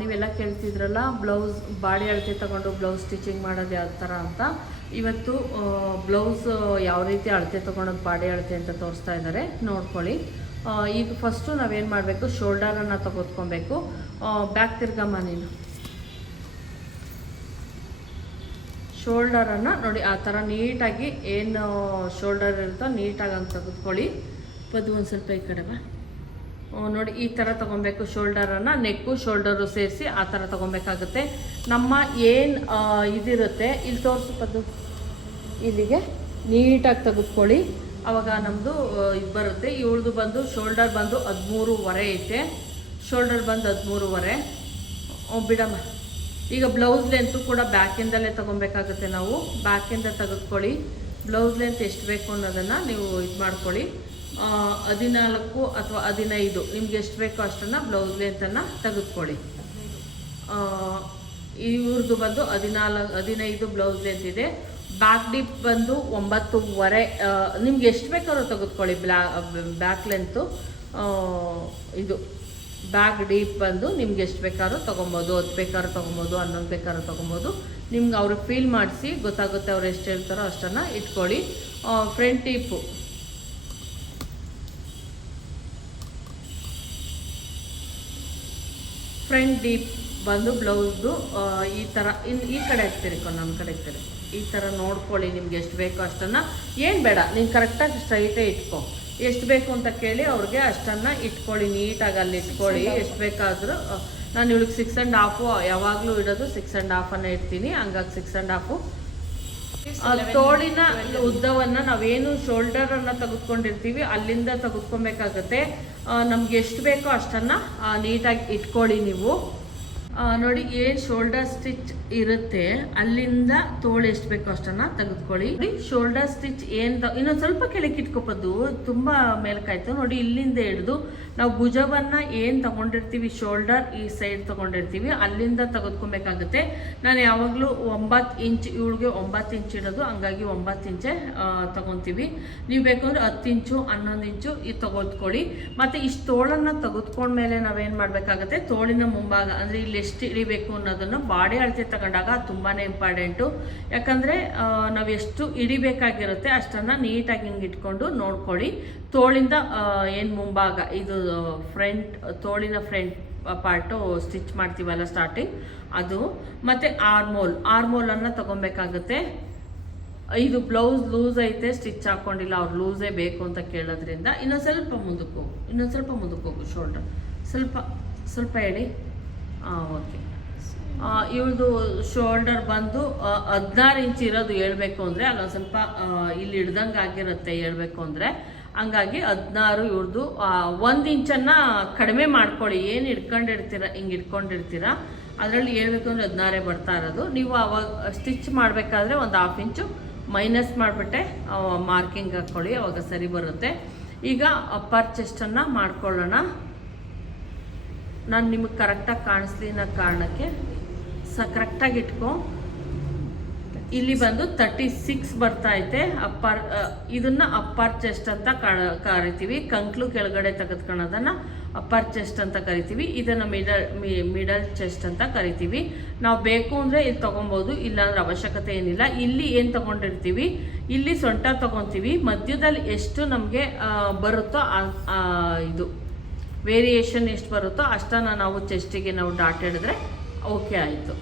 ನೀವೆಲ್ಲ ಕೇಳ್ತಿದ್ರಲ್ಲ blouse body ಅಳತೆ ತಗೊಂಡು ಬ್ಲೌಸ್ ಸ್ಟಿಚಿಂಗ್ ಮಾಡೋದು ಯಾವ ಥರ ಅಂತ. ಇವತ್ತು ಬ್ಲೌಸ್ ಯಾವ ರೀತಿ ಅಳತೆ ತೊಗೊಳೋದು ಬಾಡಿ ಅಳತೆ ಅಂತ ತೋರಿಸ್ತಾ ಇದ್ದಾರೆ, ನೋಡ್ಕೊಳ್ಳಿ. ಈಗ ಫಸ್ಟು ನಾವೇನು ಮಾಡಬೇಕು, ಶೋಲ್ಡರನ್ನು ತೆಗೆದುಕೊಬೇಕು. ಬ್ಯಾಕ್ ತಿರ್ಗಮ್ಮ ನೀನು. ಶೋಲ್ಡರನ್ನು ನೋಡಿ ಆ ಥರ ನೀಟಾಗಿ ಏನು ಶೋಲ್ಡರ್ ಇರುತ್ತೋ ನೀಟಾಗಿ ಹಂಗೆ ತೆಗೆದುಕೊಳ್ಳಿ. ಅದು ಒಂದು ಸ್ವಲ್ಪ ಈ ಕಡೆ ಬಾ. ನೋಡಿ ಈ ಥರ ತೊಗೊಬೇಕು ಶೋಲ್ಡರನ್ನು, ನೆಕ್ಕು ಶೋಲ್ಡರು ಸೇರಿಸಿ ಆ ಥರ ತೊಗೊಬೇಕಾಗುತ್ತೆ. ನಮ್ಮ ಏನು ಇದಿರುತ್ತೆ ಇಲ್ಲಿ ತೋರಿಸೋದು ಇಲ್ಲಿಗೆ ನೀಟಾಗಿ ತೆಗೆದುಕೊಳ್ಳಿ. ಆವಾಗ ನಮ್ಮದು ಇದು ಬರುತ್ತೆ. ಇವಳದು ಬಂದು ಶೋಲ್ಡರ್ ಬಂದು 13.5 ಐತೆ, ಶೋಲ್ಡರ್ ಬಂದು 13.5. ಬಿಡಮ್ಮ. ಈಗ ಬ್ಲೌಸ್ ಲೆಂತು ಕೂಡ ಬ್ಯಾಕಿಂದಲೇ ತೊಗೊಬೇಕಾಗುತ್ತೆ. ನಾವು ಬ್ಯಾಕಿಂದ ತೆಗೆದುಕೊಳ್ಳಿ. ಬ್ಲೌಸ್ ಲೆಂತ್ ಎಷ್ಟು ಬೇಕು ಅನ್ನೋದನ್ನು ನೀವು ಇದು ಮಾಡ್ಕೊಳ್ಳಿ. 14 ಅಥವಾ 15 ನಿಮ್ಗೆ ಎಷ್ಟು ಬೇಕೋ ಅಷ್ಟನ್ನು ಬ್ಲೌಸ್ ಲೆಂತನ್ನು ತೆಗೆದುಕೊಳ್ಳಿ. ಇವ್ರದ್ದು ಬಂದು 15 ಬ್ಲೌಸ್ ಲೆಂತ್ ಇದೆ. ಬ್ಯಾಕ್ ಡೀಪ್ ಬಂದು 9.5. ನಿಮ್ಗೆ ಎಷ್ಟು ಬೇಕಾದ್ರೂ ತೆಗೆದುಕೊಳ್ಳಿ. ಬ್ಯಾಕ್ ಲೆಂತು ಇದು ಬ್ಯಾಕ್ ಡೀಪ್ ಬಂದು ನಿಮ್ಗೆ ಎಷ್ಟು ಬೇಕಾದ್ರೂ ತೊಗೊಬೋದು. 10 ಬೇಕಾದ್ರೂ ತೊಗೊಬೋದು, 11 ಬೇಕಾದ್ರೂ ತೊಗೊಬೋದು. ನಿಮ್ಗೆ ಅವ್ರಿಗೆ ಫೀಲ್ ಮಾಡಿಸಿ ಗೊತ್ತಾಗುತ್ತೆ ಅವ್ರು ಎಷ್ಟು ಹೇಳ್ತಾರೋ ಅಷ್ಟನ್ನು ಇಟ್ಕೊಳ್ಳಿ. ಫ್ರಂಟ್ ಡೀಪು ಫ್ರಂಟ್ ಡೀಪ್ ಬಂದು ಬ್ಲೌಸ್ದು ಈ ಥರ ಈ ಕಡೆ ಹಾಕ್ತೀರಿ, ನಮ್ಮ ಕಡೆ ಹಾಕ್ತೀರಿ. ಈ ಥರ ನೋಡ್ಕೊಳ್ಳಿ. ನಿಮ್ಗೆ ಎಷ್ಟು ಬೇಕೋ ಅಷ್ಟನ್ನು, ಏನು ಬೇಡ ನೀನು ಕರೆಕ್ಟಾಗಿ ಸ್ಟ್ರೈಟೇ ಇಟ್ಕೊ. ಎಷ್ಟು ಬೇಕು ಅಂತ ಕೇಳಿ ಅವ್ರಿಗೆ ಅಷ್ಟನ್ನು ಇಟ್ಕೊಳ್ಳಿ. ನೀಟಾಗಿ ಅಲ್ಲಿ ಇಟ್ಕೊಳ್ಳಿ. ಎಷ್ಟು ಬೇಕಾದರೂ ನಾನು ಇವಳಿಗೆ 6.5 ಯಾವಾಗಲೂ ಇಡೋದು 6.5 ಇಡ್ತೀನಿ. ಹಂಗಾಗಿ 6.5 ತೋಳಿನ ಉದ್ದವನ್ನು ನಾವೇನು ಶೋಲ್ಡರನ್ನು ತೆಗೆದುಕೊಂಡಿರ್ತೀವಿ ಅಲ್ಲಿಂದ ತೆಗೆದುಕೊಬೇಕಾಗತ್ತೆ. ನಮ್ಗೆ ಎಷ್ಟು ಬೇಕೋ ಅಷ್ಟನ್ನು ನೀಟಾಗಿ ಇಟ್ಕೊಳ್ಳಿ ನೀವು. ನೋಡಿ ಏನು ಶೋಲ್ಡರ್ ಸ್ಟಿಚ್ ಇರುತ್ತೆ ಅಲ್ಲಿಂದ ತೋಳು ಎಷ್ಟು ಬೇಕೋ ಅಷ್ಟನ್ನು ತೆಗೆದುಕೊಳ್ಳಿ. ಶೋಲ್ಡರ್ ಸ್ಟಿಚ್ ಏನು ಇನ್ನೊಂದು ಸ್ವಲ್ಪ ಕೆಳಕ್ಕೆ ಇಟ್ಕೊಬೋದು, ತುಂಬ ಮೇಲ್ಕಾಯ್ತು. ನೋಡಿ ಇಲ್ಲಿಂದ ಹಿಡಿದು ನಾವು ಭುಜವನ್ನು ಏನು ತೊಗೊಂಡಿರ್ತೀವಿ, ಶೋಲ್ಡರ್ ಈ ಸೈಡ್ ತೊಗೊಂಡಿರ್ತೀವಿ ಅಲ್ಲಿಂದ ತೆಗೆದುಕೊಬೇಕಾಗುತ್ತೆ. ನಾನು ಯಾವಾಗಲೂ 9 ಇಂಚ್, ಇವಳಿಗೆ 9 ಇಂಚ್ ಇಡೋದು, ಹಂಗಾಗಿ 9 ಇಂಚೆ ತೊಗೊತೀವಿ. ನೀವು ಬೇಕಂದ್ರೆ 10 ಇಂಚು 11 ಇಂಚು ಇದು ತೆಗೆದುಕೊಳ್ಳಿ. ಮತ್ತು ಇಷ್ಟು ತೋಳನ್ನು ತೆಗೆದುಕೊಂಡ್ಮೇಲೆ ನಾವೇನು ಮಾಡಬೇಕಾಗುತ್ತೆ, ತೋಳಿನ ಮುಂಭಾಗ ಅಂದರೆ ಇಲ್ಲಿ ಎಷ್ಟು ಇಳಿಬೇಕು ಅನ್ನೋದನ್ನು ಬಾಡಿ ಅಳತೆ ತಗೊಂಡಾಗ ತುಂಬಾ ಇಂಪಾರ್ಟೆಂಟು. ಯಾಕಂದರೆ ನಾವು ಎಷ್ಟು ಇಡಿಬೇಕಾಗಿರುತ್ತೆ ಅಷ್ಟನ್ನು ನೀಟಾಗಿ ಹಿಂಗೆ ಇಟ್ಕೊಂಡು ನೋಡ್ಕೊಳ್ಳಿ. ತೋಳಿಂದ ಏನು ಮುಂಭಾಗ ಇದು ಫ್ರಂಟ್, ತೋಳಿನ ಫ್ರಂಟ್ ಪಾರ್ಟು ಸ್ಟಿಚ್ ಮಾಡ್ತೀವಲ್ಲ ಸ್ಟಾರ್ಟಿಂಗ್ ಅದು, ಮತ್ತು ಆರ್ಮೋಲನ್ನು ತೊಗೊಬೇಕಾಗುತ್ತೆ. ಇದು ಬ್ಲೌಸ್ ಲೂಸ್ ಐತೆ, ಸ್ಟಿಚ್ ಹಾಕ್ಕೊಂಡಿಲ್ಲ, ಅವ್ರು ಲೂಸೇ ಬೇಕು ಅಂತ ಕೇಳೋದ್ರಿಂದ ಇನ್ನೊಂದು ಸ್ವಲ್ಪ ಮುಂದಕ್ಕೆ ಹೋಗು ಶೋಲ್ಡರ್ ಸ್ವಲ್ಪ ಹೇಳಿ. ಓಕೆ. ಇವಳದು ಶೋಲ್ಡರ್ ಬಂದು 16 ಇಂಚ್ ಇರೋದು ಹೇಳ್ಬೇಕು ಅಂದರೆ ಅಲ್ಲೊಂದು ಸ್ವಲ್ಪ ಇಲ್ಲಿ ಹಿಡ್ದಂಗೆ ಆಗಿರುತ್ತೆ ಹೇಳ್ಬೇಕು ಅಂದರೆ. ಹಂಗಾಗಿ 16 ಇವ್ರದ್ದು 1 ಇಂಚನ್ನು ಕಡಿಮೆ ಮಾಡ್ಕೊಳ್ಳಿ. ಏನು ಹಿಂಗೆ ಇಟ್ಕೊಂಡಿರ್ತೀರ ಅದರಲ್ಲಿ ಹೇಳ್ಬೇಕು ಅಂದರೆ 16 ಬರ್ತಾ ಇರೋದು. ನೀವು ಅವಾಗ ಸ್ಟಿಚ್ ಮಾಡಬೇಕಾದ್ರೆ ಒಂದು 1/2 ಇಂಚು ಮೈನಸ್ ಮಾಡಿಬಿಟ್ಟೆ ಮಾರ್ಕಿಂಗ್ ಹಾಕ್ಕೊಳ್ಳಿ, ಅವಾಗ ಸರಿ ಬರುತ್ತೆ. ಈಗ ಅಪ್ಪರ್ ಚೆಸ್ಟನ್ನು ಮಾಡ್ಕೊಳ್ಳೋಣ. ನಾನು ನಿಮಗೆ ಕರೆಕ್ಟಾಗಿ ಕಾಣಿಸ್ಲಿ ಅನ್ನೋ ಕಾರಣಕ್ಕೆ ಕರೆಕ್ಟಾಗಿ ಇಟ್ಕೊ. ಇಲ್ಲಿ ಬಂದು 36 ಬರ್ತಾ ಐತೆ. ಇದನ್ನು ಅಪ್ಪರ್ ಚೆಸ್ಟ್ ಅಂತ ಕರಿತೀವಿ. ಕಂಕ್ಲು ಕೆಳಗಡೆ ತೆಗೆದುಕೊಳ್ಳೋದನ್ನು ಅಪ್ಪರ್ ಚೆಸ್ಟ್ ಅಂತ ಕರಿತೀವಿ. ಇದನ್ನು ಮಿಡಲ್ ಚೆಸ್ಟ್ ಅಂತ ಕರಿತೀವಿ. ನಾವು ಬೇಕು ಅಂದರೆ ಇದು ತೊಗೊಬೋದು, ಇಲ್ಲಾಂದ್ರೆ ಅವಶ್ಯಕತೆ ಏನಿಲ್ಲ. ಇಲ್ಲಿ ಏನು ತೊಗೊಂಡಿರ್ತೀವಿ, ಇಲ್ಲಿ ಸೊಂಟ ತೊಗೊತೀವಿ. ಮಧ್ಯದಲ್ಲಿ ಎಷ್ಟು ನಮಗೆ ಬರುತ್ತೋ ಇದು ವೇರಿಯೇಷನ್ ಎಷ್ಟು ಬರುತ್ತೋ ಅಷ್ಟನ್ನು ನಾವು ಚೆಸ್ಟಿಗೆ ನಾವು ಡಾಟ್ ಹಿಡಿದ್ರೆ ಓಕೆ ಆಯಿತು.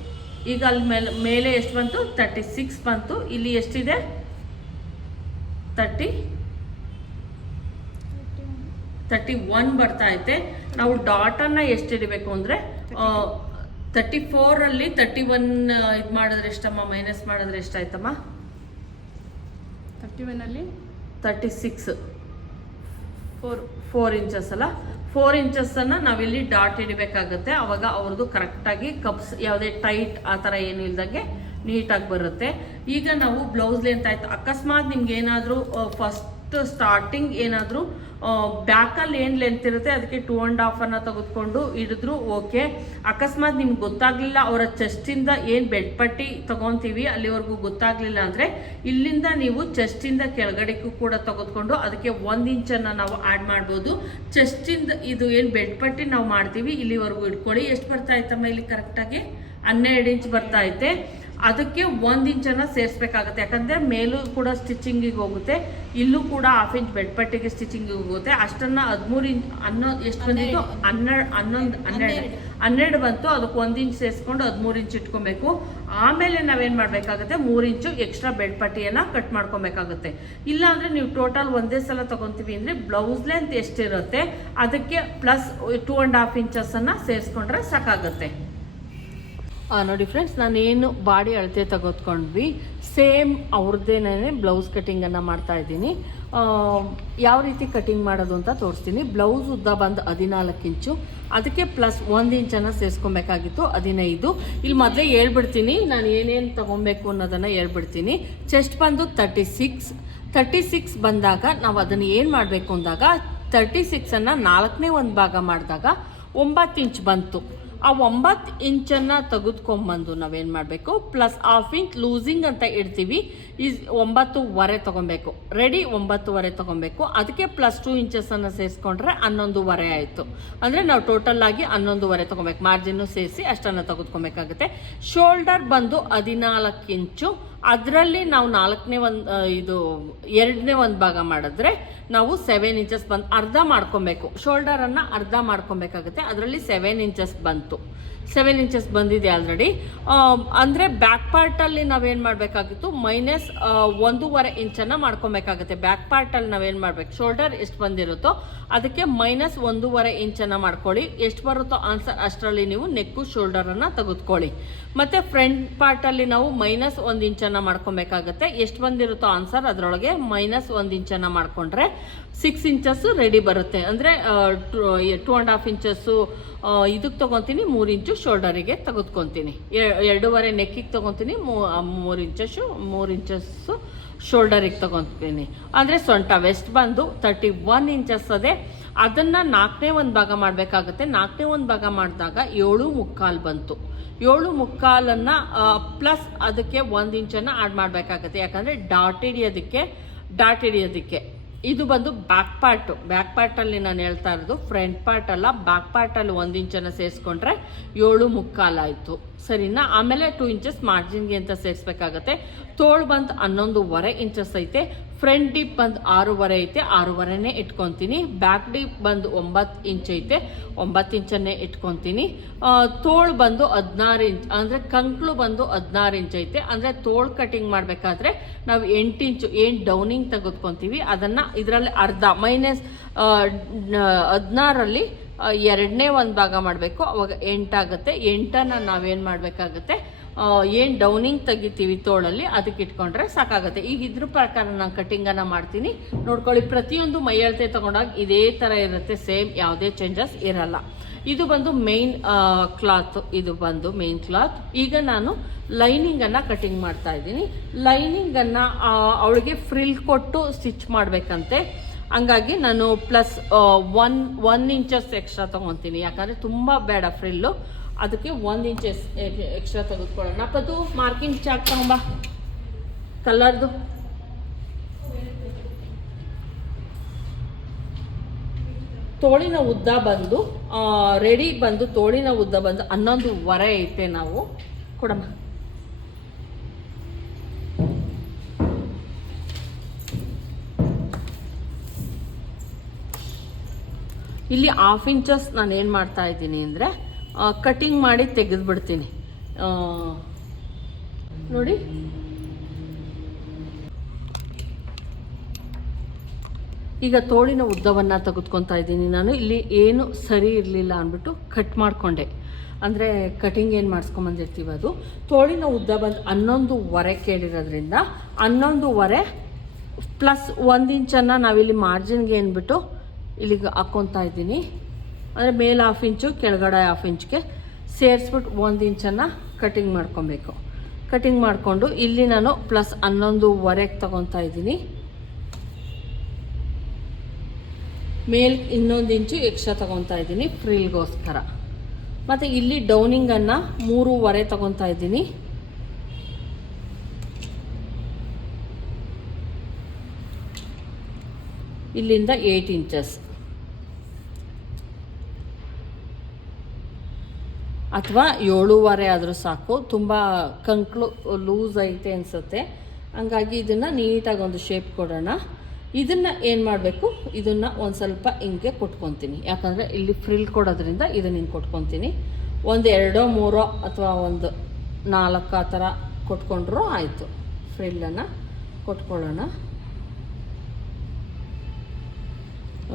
ಈಗ ಅಲ್ಲಿ ಮೇಲೆ ಎಷ್ಟು ಬಂತು, 36 ಬಂತು. ಇಲ್ಲಿ ಎಷ್ಟಿದೆ, 31 ಬರ್ತಾ ಐತೆ. ನಾವು ಡಾಟನ್ನು ಎಷ್ಟು ಹಿಡಿಬೇಕು ಅಂದರೆ 34ಅಲ್ಲಿ 31 ಇದು ಮಾಡಿದ್ರೆ ಎಷ್ಟಮ್ಮ, ಮೈನಸ್ ಮಾಡಿದ್ರೆ ಎಷ್ಟಾಯ್ತಮ್ಮ, 31ಅಲ್ಲಿ 36 4 ಇಂಚಸ್ ಅಲ್ಲ. 4 ಇಂಚಸ್ಸನ್ನು ನಾವಿಲ್ಲಿ ಡಾಟ್ ಹಿಡಿಬೇಕಾಗುತ್ತೆ. ಅವಾಗ ಅವ್ರದ್ದು ಕರೆಕ್ಟಾಗಿ ಕಪ್ಸ್ ಯಾವುದೇ ಟೈಟ್ ಆ ಥರ ಏನು ಇಲ್ದಂಗೆ ನೀಟಾಗಿ ಬರುತ್ತೆ. ಈಗ ನಾವು ಬ್ಲೌಸ್ ಲೆಂತ್ ಆಯಿತು. ಅಕಸ್ಮಾತ್ ನಿಮ್ಗೆ ಏನಾದರೂ ಸ್ಟಾರ್ಟಿಂಗ್ ಏನಾದರೂ ಬ್ಯಾಕಲ್ಲಿ ಏನು ಲೆಂತ್ ಇರುತ್ತೆ ಅದಕ್ಕೆ 2.5 ತೆಗೆದುಕೊಂಡು ಹಿಡಿದ್ರು ಓಕೆ. ಅಕಸ್ಮಾತ್ ನಿಮ್ಗೆ ಗೊತ್ತಾಗಲಿಲ್ಲ, ಅವರ ಚೆಸ್ಟಿಂದ ಏನು ಬೆಡ್ ಪಟ್ಟಿ ತೊಗೊತೀವಿ ಅಲ್ಲಿವರೆಗೂ ಗೊತ್ತಾಗಲಿಲ್ಲ ಅಂದರೆ ಇಲ್ಲಿಂದ ನೀವು ಚೆಸ್ಟಿಂದ ಕೆಳಗಡೆಗೂ ಕೂಡ ತೆಗೆದುಕೊಂಡು ಅದಕ್ಕೆ 1 ಇಂಚನ್ನು ನಾವು ಆ್ಯಡ್ ಮಾಡ್ಬೋದು. ಚೆಸ್ಟಿಂದ ಇದು ಏನು ಬೆಡ್ ಪಟ್ಟಿ ನಾವು ಮಾಡ್ತೀವಿ ಇಲ್ಲಿವರೆಗೂ ಇಟ್ಕೊಳ್ಳಿ. ಎಷ್ಟು ಬರ್ತಾ ಐತಮ್ಮ ಇಲ್ಲಿ ಕರೆಕ್ಟಾಗಿ 12 ಇಂಚ್ ಬರ್ತಾ ಐತೆ. ಅದಕ್ಕೆ 1 ಇಂಚನ್ನು ಸೇರಿಸ್ಬೇಕಾಗುತ್ತೆ, ಯಾಕಂದರೆ ಮೇಲೂ ಕೂಡ ಸ್ಟಿಚಿಂಗಿಗೆ ಹೋಗುತ್ತೆ, ಇಲ್ಲೂ ಕೂಡ 1/2 ಇಂಚ್ ಬೆಡ್ ಪಟ್ಟಿಗೆ ಸ್ಟಿಚಿಂಗಿಗೆ ಹೋಗುತ್ತೆ. ಅಷ್ಟನ್ನು 13 ಇಂಚ್ ಎಷ್ಟು ಬಂದಿತ್ತು 12 ಬಂತು. ಅದಕ್ಕೆ 1 ಇಂಚ್ ಸೇರಿಸ್ಕೊಂಡು 13 ಇಂಚ್ ಇಟ್ಕೊಬೇಕು. ಆಮೇಲೆ ನಾವೇನು ಮಾಡಬೇಕಾಗುತ್ತೆ 3 ಇಂಚು ಎಕ್ಸ್ಟ್ರಾ ಬೆಡ್ ಪಟ್ಟಿಯನ್ನು ಕಟ್ ಮಾಡ್ಕೊಬೇಕಾಗುತ್ತೆ. ಇಲ್ಲಾಂದರೆ ನೀವು ಟೋಟಲ್ ಒಂದೇ ಸಲ ತೊಗೊತೀವಿ ಅಂದರೆ ಬ್ಲೌಸ್ ಲೆಂತ್ ಎಷ್ಟಿರುತ್ತೆ ಅದಕ್ಕೆ ಪ್ಲಸ್ 2.5 ಇಂಚಸ್ಸನ್ನು ಸೇರಿಸ್ಕೊಂಡ್ರೆ ಸಾಕಾಗುತ್ತೆ. ನೋಡಿ ಫ್ರೆಂಡ್ಸ್, ನಾನೇನು ಬಾಡಿ ಅಳತೆ ತೆಗೆದುಕೊಂಡ್ವಿ ಸೇಮ್ ಅವ್ರದ್ದೇನೇ ಬ್ಲೌಸ್ ಕಟಿಂಗನ್ನು ಮಾಡ್ತಾಯಿದ್ದೀನಿ. ಯಾವ ರೀತಿ ಕಟಿಂಗ್ ಮಾಡೋದು ಅಂತ ತೋರಿಸ್ತೀನಿ. ಬ್ಲೌಸ್ ಉದ್ದ ಬಂದು 14 ಇಂಚು, ಅದಕ್ಕೆ ಪ್ಲಸ್ 1 ಇಂಚನ್ನು ಸೇರಿಸ್ಕೊಬೇಕಾಗಿತ್ತು 15. ಇಲ್ಲಿ ಮೊದಲೇ ಹೇಳ್ಬಿಡ್ತೀನಿ ನಾನು ಏನೇನು ತೊಗೊಬೇಕು ಅನ್ನೋದನ್ನು ಹೇಳ್ಬಿಡ್ತೀನಿ. ಚೆಸ್ಟ್ ಬಂದು 36 ಬಂದಾಗ ನಾವು ಅದನ್ನು ಏನು ಮಾಡಬೇಕು ಅಂದಾಗ 36ಅನ್ನು 4ನೇ ಒಂದು ಭಾಗ ಮಾಡಿದಾಗ 9 ಇಂಚ್ ಬಂತು. ಆ 9 ಇಂಚನ್ನು ತೆಗೆದುಕೊಂಬಂದು ನಾವೇನು ಮಾಡಬೇಕು ಪ್ಲಸ್ 1/2 ಇಂಚ್ ಲೂಸಿಂಗ್ ಅಂತ ಇಡ್ತೀವಿ. 9.5 ತೊಗೊಬೇಕು. ರೆಡಿ 9.5 ತೊಗೊಬೇಕು. ಅದಕ್ಕೆ ಪ್ಲಸ್ 2 ಇಂಚಸ್ಸನ್ನು ಸೇರಿಸ್ಕೊಂಡ್ರೆ 11.5 ಆಯಿತು. ಅಂದರೆ ನಾವು ಟೋಟಲ್ ಆಗಿ 11.5 ತೊಗೊಬೇಕು. ಮಾರ್ಜಿನ್ನು ಸೇರಿಸಿ ಅಷ್ಟನ್ನು ತೆಗೆದುಕೊಬೇಕಾಗುತ್ತೆ. ಶೋಲ್ಡರ್ ಬಂದು 14 ಇಂಚು. ಅದರಲ್ಲಿ ನಾವು 2ನೇ ಒಂದು ಭಾಗ ಮಾಡಿದ್ರೆ ನಾವು 7 ಇಂಚಸ್ ಬಂದು ಅರ್ಧ ಮಾಡ್ಕೊಬೇಕು. ಶೋಲ್ಡರನ್ನು ಅರ್ಧ ಮಾಡ್ಕೊಬೇಕಾಗುತ್ತೆ. ಅದರಲ್ಲಿ 7 ಇಂಚಸ್ ಬಂತು. 7 ಇಂಚಸ್ ಬಂದಿದೆ ಆಲ್ರೆಡಿ. ಅಂದರೆ ಬ್ಯಾಕ್ ಪಾರ್ಟಲ್ಲಿ ನಾವೇನು ಮಾಡಬೇಕಾಗಿತ್ತು -1.5 ಇಂಚನ್ನು ಮಾಡ್ಕೊಬೇಕಾಗುತ್ತೆ. ಬ್ಯಾಕ್ ಪಾರ್ಟಲ್ಲಿ ನಾವೇನು ಮಾಡಬೇಕು ಶೋಲ್ಡರ್ ಎಷ್ಟು ಬಂದಿರುತ್ತೋ ಅದಕ್ಕೆ -1.5 ಇಂಚನ್ನು ಮಾಡ್ಕೊಳ್ಳಿ. ಎಷ್ಟು ಬರುತ್ತೋ ಆನ್ಸರ್ ಅಷ್ಟರಲ್ಲಿ ನೀವು ನೆಕ್ಕು ಶೋಲ್ಡರನ್ನು ತೆಗೆದುಕೊಳ್ಳಿ. ಮತ್ತು ಫ್ರಂಟ್ ಪಾರ್ಟಲ್ಲಿ ನಾವು -1 ಇಂಚನ್ನು ಮಾಡ್ಕೊಬೇಕಾಗುತ್ತೆ. ಎಷ್ಟು ಬಂದಿರುತ್ತೋ ಆನ್ಸರ್ ಅದರೊಳಗೆ -1 ಇಂಚನ್ನು ಮಾಡಿಕೊಂಡ್ರೆ 6 ಇಂಚಸ್ಸು ರೆಡಿ ಬರುತ್ತೆ. ಅಂದರೆ 2.5 ಇಂಚಸ್ಸು ಇದಕ್ಕೆ ತೊಗೊತೀನಿ, 3 ಇಂಚು ಶೋಲ್ಡರಿಗೆ ತೆಗೆದುಕೊತೀನಿ, 2.5 ನೆಕ್ಕಿಗೆ ತೊಗೊತೀನಿ, 3 ಇಂಚಸ್ಸು ಶೋಲ್ಡರಿಗೆ ತೊಗೊತೀನಿ. ಅಂದರೆ ಸೊಂಟ ವೆಸ್ಟ್ ಬಂದು 31 ಇಂಚಸ್ ಅದೇ. ಅದನ್ನು 4ನೇ ಒಂದು ಭಾಗ ಮಾಡಬೇಕಾಗುತ್ತೆ. 4ನೇ ಒಂದು ಭಾಗ ಮಾಡಿದಾಗ 7.75 ಬಂತು. 7.75 ಪ್ಲಸ್ ಅದಕ್ಕೆ 1 ಇಂಚನ್ನು ಆ್ಯಡ್ ಮಾಡಬೇಕಾಗುತ್ತೆ. ಯಾಕಂದರೆ ಡಾಟ್ ಹಿಡಿಯೋದಕ್ಕೆ ಇದು ಬಂದು ಬ್ಯಾಕ್ ಪಾರ್ಟಲ್ಲಿ ನಾನು ಹೇಳ್ತಾ ಇರೋದು ಫ್ರಂಟ್ ಪಾರ್ಟ್ ಅಲ್ಲ. ಬ್ಯಾಕ್ ಪಾರ್ಟಲ್ಲಿ 1 ಇಂಚನ್ನು ಸೇರಿಸ್ಕೊಂಡ್ರೆ 7.75 ಆಯಿತು. ಸರಿನಾ? ಆಮೇಲೆ 2 ಇಂಚಸ್ ಮಾರ್ಜಿನ್ಗೆ ಅಂತ ಸೇರಿಸ್ಬೇಕಾಗತ್ತೆ. ತೋಳು ಬಂದು 11.5 ಇಂಚಸ್ ಐತೆ. ಫ್ರಂಟ್ ಡೀಪ್ ಬಂದು 6.5 ಐತೆ, 6.5ನೇ ಇಟ್ಕೊತೀನಿ. ಬ್ಯಾಕ್ ಡೀಪ್ ಬಂದು 9 ಇಂಚ್ ಐತೆ, 9 ಇಂಚನ್ನೇ ಇಟ್ಕೊತೀನಿ. ತೋಳು ಬಂದು 16 ಇಂಚ್, ಅಂದರೆ ಕಂಕ್ಳು ಬಂದು 16 ಇಂಚ್ ಐತೆ. ಅಂದರೆ ತೋಳು ಕಟಿಂಗ್ ಮಾಡಬೇಕಾದ್ರೆ ನಾವು 8 ಇಂಚು ಏನು ಡೌನಿಂಗ್ ತೆಗೆದುಕೊತೀವಿ ಅದನ್ನು ಇದರಲ್ಲಿ ಅರ್ಧ -16ರಲ್ಲಿ 2ನೇ ಒಂದು ಭಾಗ ಮಾಡಬೇಕು. ಅವಾಗ 8 ಆಗುತ್ತೆ. 8ಅನ್ನು ನಾವೇನು ಮಾಡಬೇಕಾಗುತ್ತೆ ಏನು ಡೌನಿಂಗ್ ತೆಗಿತೀವಿ ತೋಳಲ್ಲಿ ಅದಕ್ಕೆ ಇಟ್ಕೊಂಡ್ರೆ ಸಾಕಾಗುತ್ತೆ. ಈಗ ಇದ್ರ ಪ್ರಕಾರ ನಾನು ಕಟಿಂಗನ್ನು ಮಾಡ್ತೀನಿ, ನೋಡ್ಕೊಳ್ಳಿ. ಪ್ರತಿಯೊಂದು ಮೈ ಅಳತೆ ತೊಗೊಂಡಾಗ ಇದೇ ಥರ ಇರುತ್ತೆ, ಸೇಮ್, ಯಾವುದೇ ಚೇಂಜಸ್ ಇರಲ್ಲ. ಇದು ಬಂದು ಮೇನ್ ಕ್ಲಾತ್. ಇದು ಬಂದು ಮೇನ್ ಕ್ಲಾತ್. ಈಗ ನಾನು ಲೈನಿಂಗನ್ನು ಕಟಿಂಗ್ ಮಾಡ್ತಾ ಇದ್ದೀನಿ. ಲೈನಿಂಗನ್ನು ಅವಳಿಗೆ ಫ್ರಿಲ್ ಕೊಟ್ಟು ಸ್ಟಿಚ್ ಮಾಡಬೇಕಂತೆ. ಹಂಗಾಗಿ ನಾನು ಪ್ಲಸ್ 1 ಇಂಚಸ್ ಎಕ್ಸ್ಟ್ರಾ ತೊಗೊತೀನಿ. ಯಾಕಂದರೆ ತುಂಬ ಬೇಡ ಫ್ರಿಲ್ಲು, ಅದಕ್ಕೆ 1 ಇಂಚಸ್ ಎಕ್ಸ್ಟ್ರಾ ತೆಗೆದುಕೊಳ್ಳೋಣ. ಅದು ಮಾರ್ಕಿಂಗ್ ಚಾರ್ಟ್ ತಗೊಂಬ ಕಲರ್ದು. ತೋಳಿನ ಉದ್ದ ಬಂದು ರೆಡಿ ಬಂದು ತೋಳಿನ ಉದ್ದ ಬಂದು 11.5 ಐತೆ. ನಾವು ಕೊಡಮ್ಮ. ಇಲ್ಲಿ 1/2 ಇಂಚಸ್ ನಾನು ಏನು ಮಾಡ್ತಾ ಇದ್ದೀನಿ ಅಂದರೆ ಕಟಿಂಗ್ ಮಾಡಿ ತೆಗೆದುಬಿಡ್ತೀನಿ. ನೋಡಿ, ಈಗ ತೋಳಿನ ಉದ್ದವನ್ನು ತೆಗೆದುಕೊತಾ ಇದ್ದೀನಿ ನಾನು. ಇಲ್ಲಿ ಏನು ಸರಿ ಇರಲಿಲ್ಲ ಅಂದ್ಬಿಟ್ಟು ಕಟ್ ಮಾಡಿಕೊಂಡೆ. ಅಂದರೆ ಕಟಿಂಗ್ ಏನು ಮಾಡಿಸ್ಕೊಂಬಂದಿರ್ತೀವಿ ಅದು. ತೋಳಿನ ಉದ್ದ ಬಂದು 11.5 ಕೇಳಿರೋದ್ರಿಂದ 11.5 ಪ್ಲಸ್ 1 ಇಂಚನ್ನು ನಾವಿಲ್ಲಿ ಮಾರ್ಜಿನ್ಗೆ ಏನ್ಬಿಟ್ಟು ಇಲ್ಲಿಗೆ ಹಾಕ್ಕೊತಾ ಇದ್ದೀನಿ. ಅಂದರೆ ಮೇಲೆ 1/2 ಇಂಚು ಕೆಳಗಡೆ 1/2 ಇಂಚ್ಗೆ ಸೇರಿಸ್ಬಿಟ್ಟು 1 ಇಂಚನ್ನು ಕಟಿಂಗ್ ಮಾಡ್ಕೊಬೇಕು. ಕಟಿಂಗ್ ಮಾಡಿಕೊಂಡು ಇಲ್ಲಿ ನಾನು ಪ್ಲಸ್ 11.5 ತೊಗೊತಾ ಇದ್ದೀನಿ. ಮೇಲ್ 1 ಇಂಚು ಎಕ್ಸ್ಟ್ರಾ ತೊಗೊತಾ ಇದ್ದೀನಿ ಫ್ರಿಲ್ಗೋಸ್ಕರ. ಮತ್ತು ಇಲ್ಲಿ ಡೌನಿಂಗನ್ನು 3.5 ತೊಗೊತಾ ಇದ್ದೀನಿ. ಇಲ್ಲಿಂದ 8 ಇಂಚಸ್ ಅಥವಾ 7.5 ಆದರೂ ಸಾಕು. ತುಂಬ ಕಂಕ್ಳು ಲೂಸ್ ಐತೆ ಅನಿಸುತ್ತೆ, ಹಂಗಾಗಿ ಇದನ್ನು ನೀಟಾಗಿ ಒಂದು ಶೇಪ್ ಕೊಡೋಣ. ಇದನ್ನು ಏನು ಮಾಡಬೇಕು, ಇದನ್ನು ಒಂದು ಸ್ವಲ್ಪ ಹಿಂಗೆ ಕೊಟ್ಕೊತೀನಿ, ಯಾಕಂದರೆ ಇಲ್ಲಿ ಫ್ರಿಲ್ ಕೊಡೋದ್ರಿಂದ ಇದನ್ನು ಹಿಂಗೆ ಕೊಟ್ಕೊತೀನಿ. 1 2 3 ಅಥವಾ 1 4 ಆ ಥರ ಕೊಟ್ಕೊಂಡ್ರೂ ಆಯಿತು. ಫ್ರಿಲ್ಲನ್ನು ಕೊಟ್ಕೊಳ್ಳೋಣ,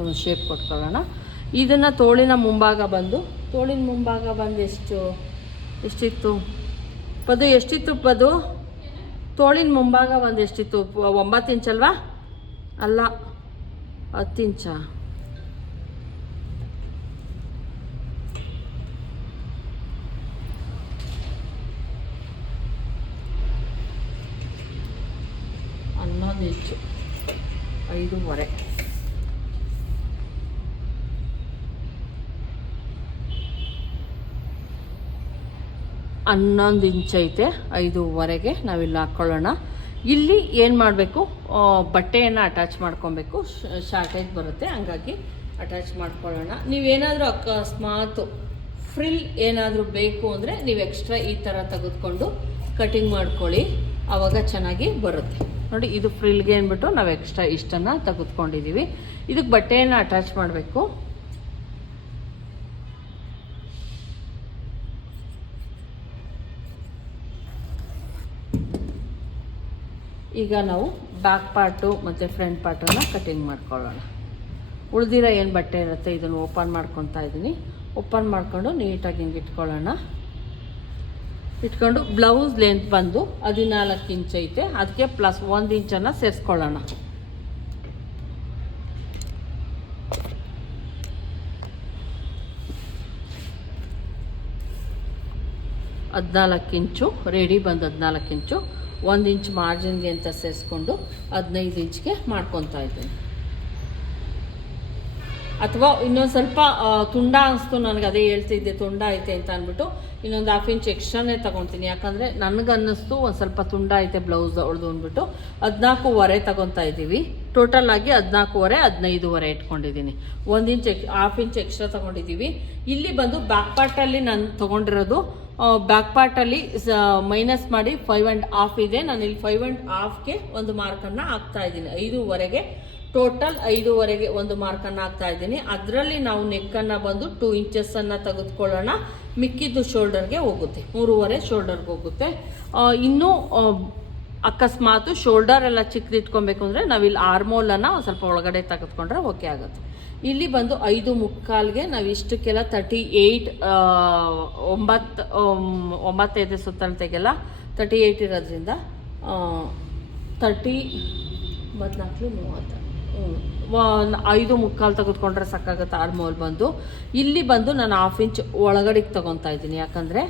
ಒಂದು ಶೇಪ್ ಕೊಟ್ಕೊಳ್ಳೋಣ. ಇದನ್ನು ತೋಳಿನ ಮುಂಭಾಗ ಬಂದು ಎಷ್ಟಿತ್ತು ಪದು, ಎಷ್ಟಿತ್ತು ಪದು? ತೋಳಿನ ಮುಂಭಾಗ ಒಂದು ಎಷ್ಟಿತ್ತು? 9 ಇಂಚಲ್ವಾ? ಅಲ್ಲ, 10 ಇಂಚ. ಇಂಚು 5.5. 11 ಇಂಚ್ ಐತೆ, 5.5ಗೆ ನಾವಿಲ್ಲಿ ಹಾಕ್ಕೊಳ್ಳೋಣ. ಇಲ್ಲಿ ಏನು ಮಾಡಬೇಕು, ಬಟ್ಟೆಯನ್ನು ಅಟ್ಯಾಚ್ ಮಾಡ್ಕೊಬೇಕು. ಶಾರ್ಟೇಜ್ ಬರುತ್ತೆ, ಹಂಗಾಗಿ ಅಟ್ಯಾಚ್ ಮಾಡ್ಕೊಳ್ಳೋಣ. ನೀವೇನಾದರೂ ಅಕಸ್ಮಾತ್ ಫ್ರಿಲ್ ಏನಾದರೂ ಬೇಕು ಅಂದರೆ ನೀವು ಎಕ್ಸ್ಟ್ರಾ ಈ ಥರ ತೆಗೆದುಕೊಂಡು ಕಟಿಂಗ್ ಮಾಡ್ಕೊಳ್ಳಿ, ಆವಾಗ ಚೆನ್ನಾಗಿ ಬರುತ್ತೆ. ನೋಡಿ, ಇದು ಫ್ರಿಲ್ಗೆ ಅಂದ್ಬಿಟ್ಟು ನಾವು ಎಕ್ಸ್ಟ್ರಾ ಇಷ್ಟನ್ನು ತೆಗೆದುಕೊಂಡಿದ್ದೀವಿ. ಇದಕ್ಕೆ ಬಟ್ಟೆಯನ್ನು ಅಟ್ಯಾಚ್ ಮಾಡಬೇಕು. ಈಗ ನಾವು ಬ್ಯಾಕ್ ಪಾರ್ಟು ಮತ್ತು ಫ್ರಂಟ್ ಪಾರ್ಟನ್ನು ಕಟಿಂಗ್ ಮಾಡ್ಕೊಳ್ಳೋಣ. ಉಳಿದಿರೋ ಏನು ಬಟ್ಟೆ ಇರುತ್ತೆ ಇದನ್ನು ಓಪನ್ ಮಾಡ್ಕೊತಾ ಇದ್ದೀನಿ. ಓಪನ್ ಮಾಡ್ಕೊಂಡು ನೀಟಾಗಿ ಹಿಂಗೆ ಇಟ್ಕೊಳ್ಳೋಣ. ಇಟ್ಕೊಂಡು ಬ್ಲೌಸ್ ಲೆಂತ್ ಬಂದು 14 ಇಂಚ್ ಐತೆ, ಅದಕ್ಕೆ ಪ್ಲಸ್ 1 ಇಂಚನ್ನು ಸೇರಿಸ್ಕೊಳ್ಳೋಣ. ಇಂಚು ರೆಡಿ ಬಂದು 14 ಇಂಚು. 1 ಇಂಚ್ ಮಾರ್ಜಿನ್ಗೆ ಅಂತ ಸೇರಿಸ್ಕೊಂಡು 15 ಇಂಚ್ಗೆ ಮಾಡ್ಕೊತಾ ಇದ್ದೀನಿ. ಅಥವಾ ಇನ್ನೊಂದು ಸ್ವಲ್ಪ ತುಂಡ ಅನಿಸ್ತು ನನಗೆ, ಅದೇ ಹೇಳ್ತಿದ್ದೆ ತುಂಡ ಐತೆ ಅಂತ ಅಂದ್ಬಿಟ್ಟು ಇನ್ನೊಂದು 1/2 ಇಂಚ್ ಎಕ್ಸ್ಟ್ರಾನೇ ತೊಗೊತೀನಿ. ಯಾಕಂದರೆ ನನಗನ್ನಿಸ್ತು ಒಂದು ಸ್ವಲ್ಪ ತುಂಡ ಐತೆ ಬ್ಲೌಸ್ ಹೊಡೆದು ಅಂದ್ಬಿಟ್ಟು 14.5 ತೊಗೊತಾ ಇದ್ದೀವಿ. ಟೋಟಲ್ ಆಗಿ 14.5 15.5 ಇಟ್ಕೊಂಡಿದ್ದೀನಿ. 1 ಇಂಚ್ 1/2 ಇಂಚ್ ಎಕ್ಸ್ಟ್ರಾ ತೊಗೊಂಡಿದ್ದೀವಿ. ಇಲ್ಲಿ ಬಂದು ಬ್ಯಾಕ್ ಪಾರ್ಟಲ್ಲಿ ನಾನು ತೊಗೊಂಡಿರೋದು, ಬ್ಯಾಕ್ ಪಾರ್ಟಲ್ಲಿ ಮೈನಸ್ ಮಾಡಿ 5.5 ಇದೆ. ನಾನು ಇಲ್ಲಿ 5.5ಗೆ ಒಂದು ಮಾರ್ಕನ್ನು ಹಾಕ್ತಾ ಇದ್ದೀನಿ. 5.5ಗೆ ಟೋಟಲ್ 5.5ಗೆ ಒಂದು ಮಾರ್ಕನ್ನು ಹಾಕ್ತಾ ಇದ್ದೀನಿ. ಅದರಲ್ಲಿ ನಾವು ನೆಕ್ಕನ್ನು ಬಂದು 2 ಇಂಚಸ್ಸನ್ನು ತೆಗೆದುಕೊಳ್ಳೋಣ. ಮಿಕ್ಕಿದ್ದು ಶೋಲ್ಡರ್ಗೆ ಹೋಗುತ್ತೆ, 3.5 ಶೋಲ್ಡರ್ಗೆ ಹೋಗುತ್ತೆ. ಇನ್ನೂ ಅಕಸ್ಮಾತ್ ಶೋಲ್ಡರ್ ಎಲ್ಲ ಚಿಕ್ಕದಿಟ್ಕೊಬೇಕು ಅಂದರೆ ನಾವಿಲ್ಲಿ ಆರ್ಮೋಲನ್ನು ಒಂದು ಸ್ವಲ್ಪ ಒಳಗಡೆ ತೆಗೆದುಕೊಂಡ್ರೆ ಓಕೆ ಆಗುತ್ತೆ. ಇಲ್ಲಿ ಬಂದು 5.25ಗೆ ನಾವು ಇಷ್ಟಕ್ಕೆಲ್ಲ 38 9 ಸುತ್ತಳತೆಗೆಲ್ಲ 38 ಇರೋದ್ರಿಂದ 30 14 30 5.25 ತೆಗೆದುಕೊಂಡ್ರೆ ಸಾಕಾಗುತ್ತೆ ಆರ್ಮೋಲ್ ಬಂದು. ಇಲ್ಲಿ ಬಂದು ನಾನು 1/2 ಇಂಚ್ ಒಳಗಡೆಗೆ ತೊಗೊತಾ ಇದ್ದೀನಿ, ಯಾಕಂದರೆ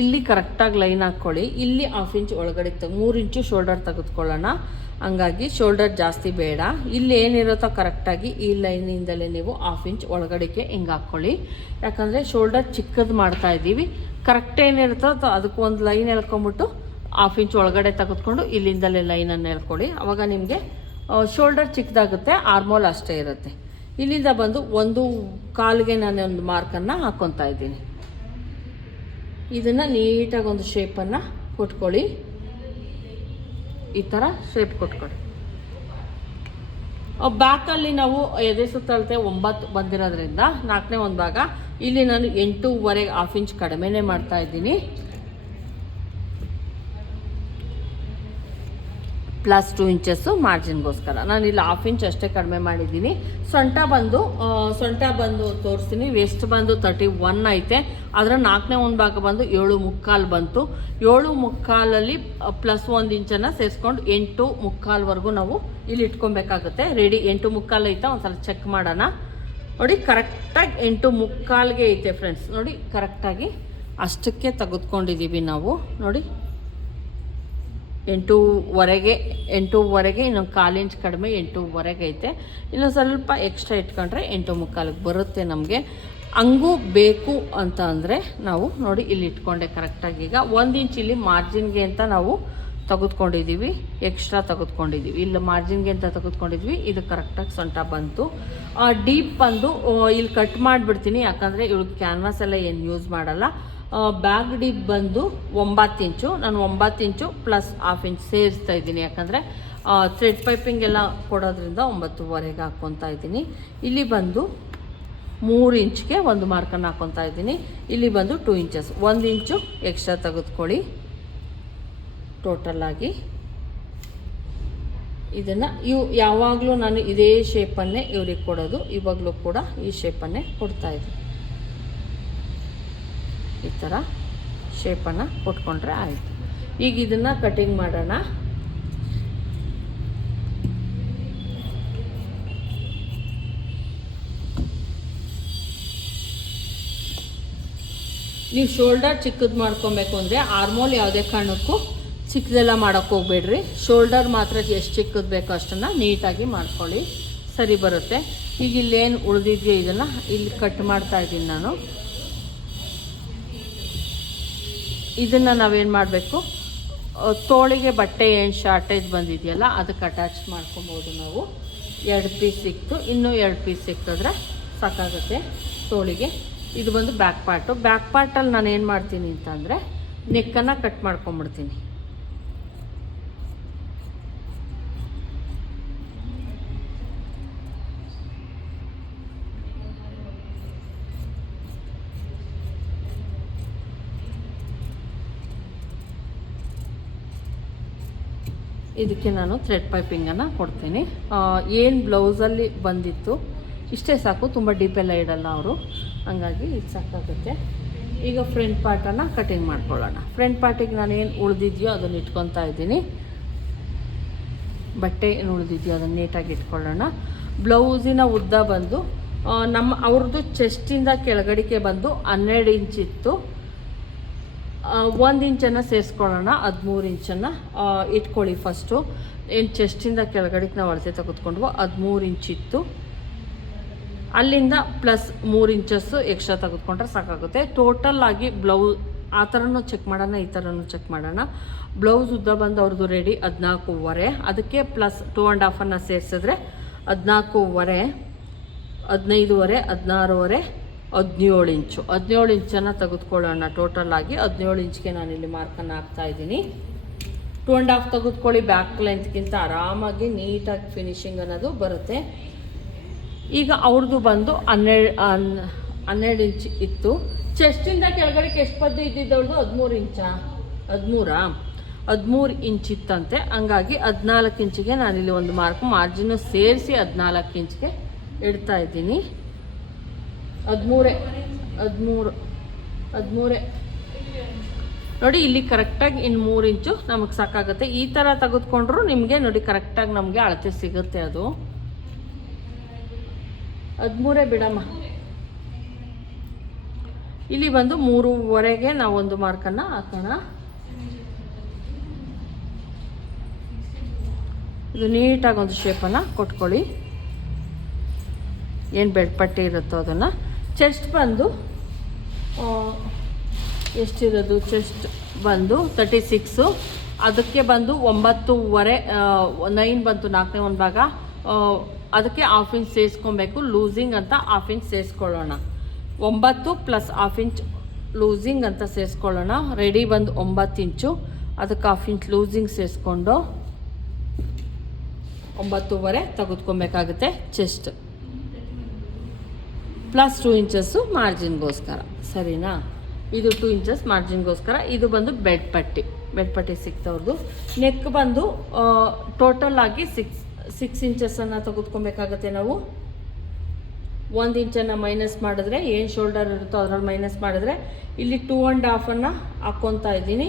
ಇಲ್ಲಿ ಕರೆಕ್ಟಾಗಿ ಲೈನ್ ಹಾಕ್ಕೊಳ್ಳಿ. ಇಲ್ಲಿ 1/2 ಇಂಚ್ ಒಳಗಡೆಗೆ 3 ಇಂಚು ಶೋಲ್ಡರ್ ತೆಗೆದುಕೊಳ್ಳೋಣ. ಹಂಗಾಗಿ ಶೋಲ್ಡರ್ ಜಾಸ್ತಿ ಬೇಡ. ಇಲ್ಲಿ ಏನಿರುತ್ತೋ ಕರೆಕ್ಟಾಗಿ ಈ ಲೈನಿಂದಲೇ ನೀವು 1/2 ಇಂಚ್ ಒಳಗಡೆಗೆ ಹಿಂಗೆ ಹಾಕ್ಕೊಳ್ಳಿ. ಯಾಕಂದರೆ ಶೋಲ್ಡರ್ ಚಿಕ್ಕದು ಮಾಡ್ತಾ ಇದ್ದೀವಿ. ಕರೆಕ್ಟ್ ಏನಿರುತ್ತೋ ಅದಕ್ಕೆ ಒಂದು ಲೈನ್ ಎಳ್ಕೊಂಬಿಟ್ಟು 1/2 ಇಂಚ್ ಒಳಗಡೆ ತೆಗೆದುಕೊಂಡು ಇಲ್ಲಿಂದಲೇ ಲೈನನ್ನು ಎಳ್ಕೊಳ್ಳಿ. ಆವಾಗ ನಿಮಗೆ ಶೋಲ್ಡರ್ ಚಿಕ್ಕದಾಗುತ್ತೆ, ಆರ್ಮೋಲ್ ಅಷ್ಟೇ ಇರುತ್ತೆ. ಇಲ್ಲಿಂದ ಬಂದು 1.25ಗೆ ನಾನು ಒಂದು ಮಾರ್ಕನ್ನು ಹಾಕ್ಕೊತಾ ಇದ್ದೀನಿ. ಇದನ್ನು ನೀಟಾಗಿ ಒಂದು ಶೇಪನ್ನು ಕೊಟ್ಕೊಳ್ಳಿ. ಈ ಥರ ಶೇಪ್ ಕೊಟ್ಕೊಳ್ಳಿ. ಬ್ಯಾಕಲ್ಲಿ ನಾವು ಎದೆ ಸುತ್ತಳತೆ 9 ಬಂದಿರೋದ್ರಿಂದ 4ನೇ ಒಂದು ಭಾಗ, ಇಲ್ಲಿ ನಾನು 8.25 1/2 ಇಂಚ್ ಕಡಿಮೆನೇ ಮಾಡ್ತಾ ಇದ್ದೀನಿ. ಪ್ಲಸ್ 2 ಇಂಚಸ್ಸು ಮಾರ್ಜಿನ್ಗೋಸ್ಕರ ನಾನು ಇಲ್ಲಿ 1/2 ಇಂಚ್ ಅಷ್ಟೇ ಕಡಿಮೆ ಮಾಡಿದ್ದೀನಿ. ಸೊಂಟ ಬಂದು ತೋರಿಸ್ತೀನಿ. ವೆಸ್ಟ್ ಬಂದು 31 ಐತೆ, ಅದರ 4ನೇ ಒಂದು ಭಾಗ ಬಂದು 7.25 ಬಂತು. 7.25ಅಲ್ಲಿ ಪ್ಲಸ್ 1 ಇಂಚನ್ನು ಸೇರಿಸ್ಕೊಂಡು 8.25ವರೆಗೂ ನಾವು ಇಲ್ಲಿ ಇಟ್ಕೊಬೇಕಾಗುತ್ತೆ. ರೆಡಿ 8.25 ಐತೆ, ಒಂದು ಸಲ ಚೆಕ್ ಮಾಡೋಣ. ನೋಡಿ, ಕರೆಕ್ಟಾಗಿ 8.25ಗೆ ಐತೆ ಫ್ರೆಂಡ್ಸ್. ನೋಡಿ, ಕರೆಕ್ಟಾಗಿ ಅಷ್ಟಕ್ಕೆ ತೆಗೆದುಕೊಂಡಿದ್ದೀವಿ ನಾವು. ನೋಡಿ, ಎಂಟೂವರೆಗೆ ಇನ್ನೊಂದು 1/4 ಇಂಚ್ ಕಡಿಮೆ 8:15 ಐತೆ. ಇನ್ನು ಸ್ವಲ್ಪ ಎಕ್ಸ್ಟ್ರಾ ಇಟ್ಕೊಂಡ್ರೆ 8:45 ಬರುತ್ತೆ ನಮಗೆ. ಹಂಗೂ ಬೇಕು ಅಂತ ಅಂದರೆ ನಾವು ನೋಡಿ ಇಲ್ಲಿ ಇಟ್ಕೊಂಡೆ ಕರೆಕ್ಟಾಗಿ. ಈಗ 1 ಇಂಚ್ ಇಲ್ಲಿ ಮಾರ್ಜಿನ್ಗೆ ಅಂತ ನಾವು ತೆಗೆದುಕೊಂಡಿದ್ದೀವಿ, ಎಕ್ಸ್ಟ್ರಾ ತೆಗೆದುಕೊಂಡಿದ್ದೀವಿ. ಇಲ್ಲಿ ಮಾರ್ಜಿನ್ಗೆ ಅಂತ ತೆಗೆದುಕೊಂಡಿದ್ವಿ, ಇದು ಕರೆಕ್ಟಾಗಿ ಸೊಂಟ ಬಂತು. ಡೀಪ್ ಬಂದು ಇಲ್ಲಿ ಕಟ್ ಮಾಡಿಬಿಡ್ತೀನಿ, ಯಾಕಂದರೆ ಇವಳಿಗೆ ಕ್ಯಾನ್ವಾಸ್ ಎಲ್ಲ ಏನು ಯೂಸ್ ಮಾಡಲ್ಲ. ಬ್ಯಾಗ್ ಡೀಪ್ ಬಂದು 9 ಇಂಚು. ನಾನು 9 ಇಂಚು ಪ್ಲಸ್ 1/2 ಇಂಚ್ ಸೇರಿಸ್ತಾ ಇದ್ದೀನಿ, ಯಾಕಂದರೆ ಥ್ರೆಡ್ ಪೈಪಿಂಗ್ ಎಲ್ಲ ಕೊಡೋದ್ರಿಂದ 9:15 ಹಾಕ್ಕೊತಾ ಇದ್ದೀನಿ. ಇಲ್ಲಿ ಬಂದು 3 ಇಂಚ್ಗೆ ಒಂದು ಮಾರ್ಕನ್ನು ಹಾಕ್ಕೊತಾ ಇದ್ದೀನಿ. ಇಲ್ಲಿ ಬಂದು 2 ಇಂಚಸ್, 1 ಇಂಚು ಎಕ್ಸ್ಟ್ರಾ ತೆಗೆದುಕೊಳ್ಳಿ. ಟೋಟಲಾಗಿ ಇದನ್ನು ಯಾವಾಗಲೂ ನಾನು ಇದೇ ಶೇಪನ್ನೇ ಇವ್ರಿಗೆ ಕೊಡೋದು. ಇವಾಗಲೂ ಕೂಡ ಈ ಶೇಪನ್ನೇ ಕೊಡ್ತಾಯಿದ್ದೀನಿ. ಈ ಥರ ಶೇಪನ್ನು ಕೊಟ್ಕೊಂಡ್ರೆ ಆಯಿತು. ಈಗ ಇದನ್ನು ಕಟಿಂಗ್ ಮಾಡೋಣ. ನೀವು ಶೋಲ್ಡರ್ ಚಿಕ್ಕದು ಮಾಡ್ಕೊಬೇಕು ಅಂದರೆ ಆರ್ಮೋಲ್ ಯಾವುದೇ ಕಾರಣಕ್ಕೂ ಚಿಕ್ಕದೆಲ್ಲ ಮಾಡೋಕ್ಕೆ ಹೋಗ್ಬೇಡ್ರಿ. ಶೋಲ್ಡರ್ ಮಾತ್ರ ಎಷ್ಟು ಚಿಕ್ಕದು ಬೇಕೋ ಅಷ್ಟನ್ನು ನೀಟಾಗಿ ಮಾಡ್ಕೊಳ್ಳಿ, ಸರಿ ಬರುತ್ತೆ. ಈಗ ಇಲ್ಲೇನು ಉಳಿದಿದೆಯೋ ಇದನ್ನು ಇಲ್ಲಿ ಕಟ್ ಮಾಡ್ತಾ ಇದ್ದೀನಿ ನಾನು. ಇದನ್ನು ನಾವೇನು ಮಾಡಬೇಕು, ತೋಳಿಗೆ ಬಟ್ಟೆ ಏನು ಶಾರ್ಟೇಜ್ ಬಂದಿದೆಯಲ್ಲ ಅದಕ್ಕೆ ಅಟ್ಯಾಚ್ ಮಾಡ್ಕೊಬೋದು ನಾವು. 2 ಪೀಸ್ ಸಿಕ್ತು, ಇನ್ನೂ 2 ಪೀಸ್ ಸಿಕ್ಕಿದ್ರೆ ಸಾಕಾಗುತ್ತೆ ತೋಳಿಗೆ. ಇದು ಬಂದು ಬ್ಯಾಕ್ ಪಾರ್ಟು. ಬ್ಯಾಕ್ ಪಾರ್ಟಲ್ಲಿ ನಾನು ಏನು ಮಾಡ್ತೀನಿ ಅಂತಂದರೆ ನೆಕ್ಕನ್ನು ಕಟ್ ಮಾಡ್ಕೊಂಬಿಡ್ತೀನಿ. ಇದಕ್ಕೆ ನಾನು ಥ್ರೆಡ್ ಪೈಪಿಂಗನ್ನು ಕೊಡ್ತೀನಿ. ಏನು ಬ್ಲೌಸಲ್ಲಿ ಬಂದಿತ್ತು ಇಷ್ಟೇ ಸಾಕು, ತುಂಬ ಡೀಪೆಲ್ಲ ಇಡಲ್ಲ ಅವರು, ಹಂಗಾಗಿ ಇದು ಸಾಕಾಗುತ್ತೆ. ಈಗ ಫ್ರಂಟ್ ಪಾರ್ಟನ್ನು ಕಟಿಂಗ್ ಮಾಡ್ಕೊಳ್ಳೋಣ. ಫ್ರಂಟ್ ಪಾರ್ಟಿಗೆ ನಾನೇನು ಉಳಿದಿದೆಯೋ ಅದನ್ನು ಇಟ್ಕೊತಾ ಇದ್ದೀನಿ. ಬಟ್ಟೆ ಏನು ಉಳಿದಿದೆಯೋ ಅದನ್ನು ನೀಟಾಗಿ ಇಟ್ಕೊಳ್ಳೋಣ. ಬ್ಲೌಸಿನ ಉದ್ದ ಬಂದು ಅವ್ರದ್ದು ಚೆಸ್ಟಿಂದ ಕೆಳಗಡಿಕೆ ಬಂದು 12 ಇಂಚ್ ಇತ್ತು. 1 ಇಂಚನ್ನು ಸೇರಿಸ್ಕೊಳ್ಳೋಣ, 13 ಇಂಚನ್ನು ಇಟ್ಕೊಳ್ಳಿ. ಫಸ್ಟು ಏನು ಚೆಸ್ಟಿಂದ ಕೆಳಗಡೆಗೆ ನಾವು ಅಳತೆ ತೆಗೆದುಕೊಂಡ್ವೋ 13 ಇಂಚ್ ಇತ್ತು. ಅಲ್ಲಿಂದ ಪ್ಲಸ್ 3 ಇಂಚಸ್ಸು ಎಕ್ಸ್ಟ್ರಾ ತೆಗೆದುಕೊಂಡ್ರೆ ಸಾಕಾಗುತ್ತೆ. ಟೋಟಲ್ ಆಗಿ ಬ್ಲೌಸ್ ಆ ಥರನೂ ಚೆಕ್ ಮಾಡೋಣ, ಈ ಥರನೂ ಚೆಕ್ ಮಾಡೋಣ. ಬ್ಲೌಸ್ ಉದ್ದ ಬಂದು ಅವ್ರದ್ದು ರೆಡಿ 14.5, ಅದಕ್ಕೆ ಪ್ಲಸ್ 2.5 ಸೇರಿಸಿದ್ರೆ 14.5, 15.5, 16.5, 17 ಇಂಚು. 17 ಇಂಚನ್ನು ತೆಗೆದುಕೊಳ್ಳೋಣ. ಟೋಟಲ್ ಆಗಿ 17 ಇಂಚ್ಗೆ ನಾನಿಲ್ಲಿ ಮಾರ್ಕನ್ನು ಹಾಕ್ತಾಯಿದ್ದೀನಿ. 2.5 ತೆಗೆದುಕೊಳ್ಳಿ. ಬ್ಯಾಕ್ ಲೆಂತ್ಗಿಂತ ಆರಾಮಾಗಿ ನೀಟಾಗಿ ಫಿನಿಶಿಂಗ್ ಅನ್ನೋದು ಬರುತ್ತೆ. ಈಗ ಅವ್ರದ್ದು ಬಂದು 12 ಇಂಚ್ ಇತ್ತು. ಚೆಸ್ಟಿಂದ ಕೆಳಗಡೆಗೆ ಎಷ್ಟು ಪದ್ದು ಇದ್ದಿದ್ದವ್ರದ್ದು 13 ಇಂಚಾ 13 ಇಂಚ್ ಇತ್ತಂತೆ. ಹಂಗಾಗಿ 14 ಇಂಚಿಗೆ ನಾನಿಲ್ಲಿ ಒಂದು ಮಾರ್ಜಿನ್ನು ಸೇರಿಸಿ 14 ಇಂಚ್ಗೆ ಇಡ್ತಾ ಇದ್ದೀನಿ. 13 ನೋಡಿ, ಇಲ್ಲಿ ಕರೆಕ್ಟಾಗಿ ಇನ್ನು 3 ಇಂಚು ನಮಗೆ ಸಾಕಾಗುತ್ತೆ. ಈ ಥರ ತೆಗೆದುಕೊಂಡ್ರು ನಿಮಗೆ ನೋಡಿ ಕರೆಕ್ಟಾಗಿ ನಮಗೆ ಅಳತೆ ಸಿಗುತ್ತೆ. ಅದು 13 ಬಿಡಮ್ಮ. ಇಲ್ಲಿ ಬಂದು 3.5ಗೆ ನಾವು ಒಂದು ಮಾರ್ಕನ್ನು ಹಾಕೋಣ. ಇದು ನೀಟಾಗಿ ಒಂದು ಶೇಪನ್ನು ಕೊಟ್ಕೊಳ್ಳಿ. ಏನು ಬೆಡ್ ಪಟ್ಟಿ ಇರುತ್ತೋ ಅದನ್ನು. ಚೆಸ್ಟ್ ಬಂದು ಎಷ್ಟಿರೋದು, ಚೆಸ್ಟ್ ಬಂದು 36, ಅದಕ್ಕೆ ಬಂದು 9.5, 9 ಬಂತು 4ನೇ ಒಂದು ಭಾಗ. ಅದಕ್ಕೆ 1/2 ಇಂಚ್ ಸೇರಿಸ್ಕೊಬೇಕು. ಲೂಸಿಂಗ್ ಅಂತ 1/2 ಇಂಚ್ ಸೇರಿಸ್ಕೊಳ್ಳೋಣ. 9 ಪ್ಲಸ್ 1/2 ಇಂಚ್ ಲೂಸಿಂಗ್ ಅಂತ ಸೇರಿಸ್ಕೊಳ್ಳೋಣ. ರೆಡಿ ಬಂದು 9 ಇಂಚು, ಅದಕ್ಕೆ 1/2 ಇಂಚ್ ಲೂಸಿಂಗ್ ಸೇರಿಸ್ಕೊಂಡು 9.5 ತೆಗೆದುಕೊಬೇಕಾಗುತ್ತೆ. ಚೆಸ್ಟ್ ಪ್ಲಸ್ 2 ಇಂಚಸ್ಸು ಮಾರ್ಜಿನ್ಗೋಸ್ಕರ, ಸರಿನಾ? ಇದು 2 ಇಂಚಸ್ ಮಾರ್ಜಿನ್ಗೋಸ್ಕರ. ಇದು ಬಂದು ಬೆಡ್ ಪಟ್ಟಿ ಸಿಕ್ತವ್ರದ್ದು. ನೆಕ್ ಬಂದು ಟೋಟಲ್ ಆಗಿ 6 ಇಂಚಸ್ಸನ್ನು ತೆಗೆದುಕೊಬೇಕಾಗತ್ತೆ ನಾವು. 1 ಇಂಚನ್ನು ಮೈನಸ್ ಮಾಡಿದ್ರೆ ಏನು ಶೋಲ್ಡರ್ ಇರುತ್ತೋ ಅದರಲ್ಲಿ ಮೈನಸ್ ಮಾಡಿದ್ರೆ ಇಲ್ಲಿ 2.5 ಹಾಕ್ಕೊತಾ ಇದ್ದೀನಿ.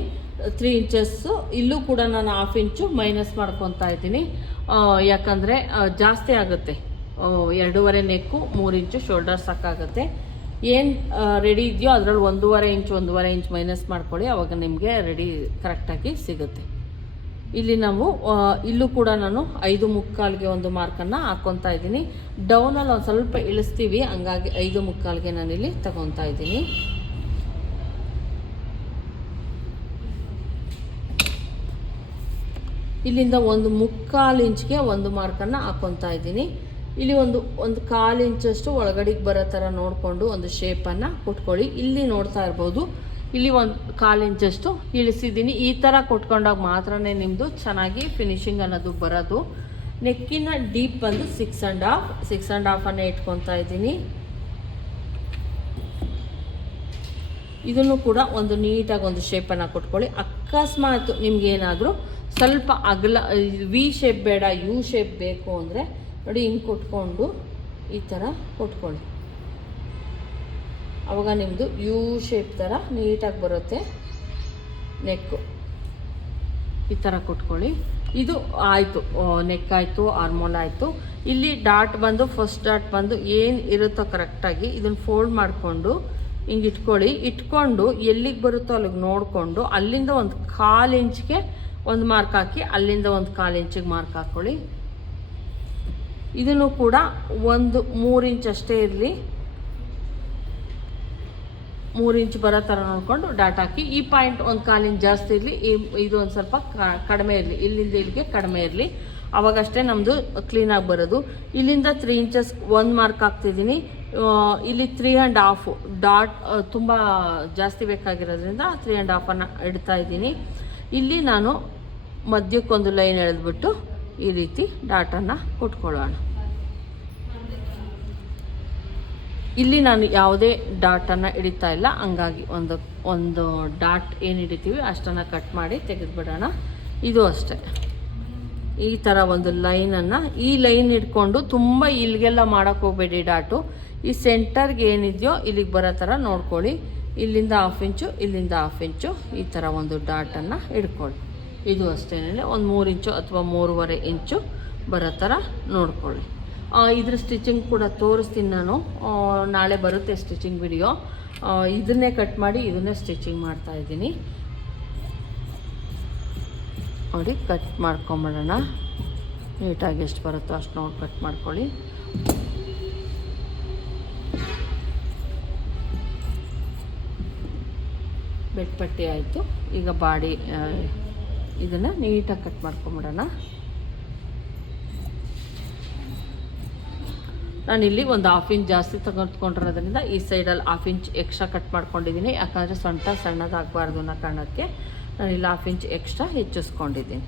3 ಇಂಚಸ್ಸು ಇಲ್ಲೂ ಕೂಡ ನಾನು 1/2 ಇಂಚು ಮೈನಸ್ ಮಾಡ್ಕೊತಾ ಇದ್ದೀನಿ. ಯಾಕಂದರೆ ಜಾಸ್ತಿ ಆಗುತ್ತೆ. 2.5 ನೆಕ್ಕು, 3 ಇಂಚು ಶೋಲ್ಡರ್ ಸಾಕಾಗುತ್ತೆ. ಏನು ರೆಡಿ ಇದೆಯೋ ಅದರಲ್ಲಿ 1.5 ಇಂಚ್ ಮೈನಸ್ ಮಾಡ್ಕೊಳ್ಳಿ, ಆವಾಗ ನಿಮಗೆ ರೆಡಿ ಕರೆಕ್ಟಾಗಿ ಸಿಗುತ್ತೆ. ಇಲ್ಲಿ ನಾವು ಇಲ್ಲೂ ಕೂಡ ನಾನು 5.75ಗೆ ಒಂದು ಮಾರ್ಕನ್ನು ಹಾಕ್ಕೊತಾ ಇದ್ದೀನಿ. ಡೌನಲ್ಲಿ ಒಂದು ಸ್ವಲ್ಪ ಇಳಿಸ್ತೀವಿ, ಹಂಗಾಗಿ 5.25ಗೆ ನಾನಿಲ್ಲಿ ತಗೊತಾ ಇದ್ದೀನಿ. ಇಲ್ಲಿಂದ 1.25 ಇಂಚ್ಗೆ ಒಂದು ಮಾರ್ಕನ್ನು ಹಾಕ್ಕೊತಾ ಇದ್ದೀನಿ. ಇಲ್ಲಿ ಒಂದು 1/4 ಇಂಚಷ್ಟು ಒಳಗಡೆಗೆ ಬರೋ ಥರ ನೋಡಿಕೊಂಡು ಒಂದು ಶೇಪನ್ನು ಕೊಟ್ಕೊಳ್ಳಿ. ಇಲ್ಲಿ ನೋಡ್ತಾ ಇರ್ಬೋದು, ಇಲ್ಲಿ 1/4 ಇಂಚಷ್ಟು ಇಳಿಸಿದ್ದೀನಿ. ಈ ಥರ ಕೊಟ್ಕೊಂಡಾಗ ಮಾತ್ರ ನಿಮ್ಮದು ಚೆನ್ನಾಗಿ ಫಿನಿಶಿಂಗ್ ಅನ್ನೋದು ಬರೋದು. ನೆಕ್ಕಿನ ಡೀಪ್ ಬಂದು 6.5 ಇಟ್ಕೊತಾ ಇದ್ದೀನಿ. ಇದನ್ನು ಕೂಡ ಒಂದು ನೀಟಾಗಿ ಒಂದು ಶೇಪನ್ನು ಕೊಟ್ಕೊಳ್ಳಿ. ಅಕಸ್ಮಾತ್ ನಿಮ್ಗೇನಾದರೂ ಸ್ವಲ್ಪ ಅಗಲ ವಿ ಶೇಪ್ ಬೇಡ, ಯು ಶೇಪ್ ಬೇಕು ಅಂದರೆ ನೋಡಿ, ಹಿಂಗೆ ಕೊಟ್ಕೊಂಡು ಈ ಥರ ಕೊಟ್ಕೊಳ್ಳಿ. ಆವಾಗ ನಿಮ್ಮದು ಯು ಶೇಪ್ ಥರ ನೀಟಾಗಿ ಬರುತ್ತೆ. ನೆಕ್ಕು ಈ ಥರ ಕೊಟ್ಕೊಳ್ಳಿ. ಇದು ಆಯಿತು, ನೆಕ್ ಆಯಿತು, ಆರ್ಮೋಲ್ ಆಯಿತು. ಇಲ್ಲಿ ಡಾಟ್ ಬಂದು ಫಸ್ಟ್ ಡಾಟ್ ಬಂದು ಏನು ಇರುತ್ತೋ ಕರೆಕ್ಟಾಗಿ ಇದನ್ನು ಫೋಲ್ಡ್ ಮಾಡಿಕೊಂಡು ಹಿಂಗೆ ಇಟ್ಕೊಳ್ಳಿ. ಇಟ್ಕೊಂಡು ಎಲ್ಲಿಗೆ ಬರುತ್ತೋ ಅಲ್ಲಿಗೆ ನೋಡಿಕೊಂಡು ಅಲ್ಲಿಂದ 1/4 ಇಂಚ್ಗೆ ಒಂದು ಮಾರ್ಕ್ ಹಾಕಿ, ಅಲ್ಲಿಂದ 1/4 ಇಂಚಿಗೆ ಮಾರ್ಕ್ ಹಾಕ್ಕೊಳ್ಳಿ. ಇದನ್ನು ಕೂಡ 3 ಇಂಚ್ ಅಷ್ಟೇ ಇರಲಿ, 3 ಇಂಚ್ ಬರೋ ಥರ ನೋಡಿಕೊಂಡು ಡಾಟ್ ಹಾಕಿ. ಈ ಪಾಯಿಂಟ್ 1/4 ಇಂಚ್ ಜಾಸ್ತಿ ಇರಲಿ, ಇದು ಒಂದು ಸ್ವಲ್ಪ ಕಡಿಮೆ ಇರಲಿ, ಇಲ್ಲಿಂದ ಇಲ್ಲಿಗೆ ಕಡಿಮೆ ಇರಲಿ. ಅವಾಗಷ್ಟೇ ನಮ್ಮದು ಕ್ಲೀನಾಗಿ ಬರೋದು. ಇಲ್ಲಿಂದ 3 ಇಂಚಸ್ ಒಂದು ಮಾರ್ಕ್ ಹಾಕ್ತಿದ್ದೀನಿ. ಇಲ್ಲಿ 3.5 ಡಾಟ್ ತುಂಬ ಜಾಸ್ತಿ ಬೇಕಾಗಿರೋದ್ರಿಂದ 3.5 ಇಡ್ತಾ ಇದ್ದೀನಿ. ಇಲ್ಲಿ ನಾನು ಮಧ್ಯಕ್ಕೊಂದು ಲೈನ್ ಎಳೆದ್ಬಿಟ್ಟು ಈ ರೀತಿ ಡಾಟನ್ನು ಕೊಟ್ಕೊಳ್ಳೋಣ. ಇಲ್ಲಿ ನಾನು ಯಾವುದೇ ಡಾಟನ್ನು ಹಿಡಿತಾ ಇಲ್ಲ, ಹಂಗಾಗಿ ಒಂದು ಡಾಟ್ ಏನು ಹಿಡಿತೀವಿ ಅಷ್ಟನ್ನು ಕಟ್ ಮಾಡಿ ತೆಗೆದುಬಿಡೋಣ. ಇದು ಅಷ್ಟೇ, ಈ ಥರ ಒಂದು ಲೈನನ್ನು, ಈ ಲೈನ್ ಹಿಡ್ಕೊಂಡು ತುಂಬ ಇಲ್ಲಿಗೆಲ್ಲ ಮಾಡೋಕ್ಕೆ ಹೋಗಬೇಡಿ. ಡಾಟು ಈ ಸೆಂಟರ್ಗೆ ಏನಿದೆಯೋ ಇಲ್ಲಿಗೆ ಬರೋ ಥರ ನೋಡ್ಕೊಳ್ಳಿ. ಇಲ್ಲಿಂದ 1/2 ಇಂಚು, ಇಲ್ಲಿಂದ 1/2 ಇಂಚು, ಈ ಥರ ಒಂದು ಡಾಟನ್ನು ಹಿಡ್ಕೊಳ್ಳಿ. ಇದು ಅಷ್ಟೇ, ಒಂದು 3 ಇಂಚು ಅಥವಾ 3.25 ಇಂಚು ಬರೋ ಥರ ನೋಡ್ಕೊಳ್ಳಿ. ಇದ್ರ ಸ್ಟಿಚಿಂಗ್ ಕೂಡ ತೋರಿಸ್ತೀನಿ ನಾನು, ನಾಳೆ ಬರುತ್ತೆ ಸ್ಟಿಚಿಂಗ್ ವಿಡಿಯೋ. ಇದನ್ನೇ ಕಟ್ ಮಾಡಿ ಇದನ್ನೇ ಸ್ಟಿಚಿಂಗ್ ಮಾಡ್ತಾಯಿದ್ದೀನಿ. ನೋಡಿ, ಕಟ್ ಮಾಡ್ಕೊಂಬಿಡೋಣ. ನೀಟಾಗಿ ಎಷ್ಟು ಬರುತ್ತೋ ಅಷ್ಟು ನೋಡಿ ಕಟ್ ಮಾಡ್ಕೊಳ್ಳಿ. ಬೆಡ್ ಪಟ್ಟಿ ಆಯಿತು. ಈಗ ಬಾಡಿ ಇದನ್ನು ನೀಟಾಗಿ ಕಟ್ ಮಾಡ್ಕೊಂಬಿಡೋಣ. ನಾನಿಲ್ಲಿ ಒಂದು 1/2 ಇಂಚ್ ಜಾಸ್ತಿ ತೆಗೆದುಕೊಂಡಿರೋದ್ರಿಂದ ಈ ಸೈಡಲ್ಲಿ 1/2 ಇಂಚ್ ಎಕ್ಸ್ಟ್ರಾ ಕಟ್ ಮಾಡ್ಕೊಂಡಿದ್ದೀನಿ. ಯಾಕಂದರೆ ಸಣ್ಣದಾಗಬಾರ್ದು ಅನ್ನೋ ಕಾರಣಕ್ಕೆ ನಾನಿಲ್ಲಿ 1/2 ಇಂಚ್ ಎಕ್ಸ್ಟ್ರಾ ಹೆಚ್ಚಿಸ್ಕೊಂಡಿದ್ದೀನಿ.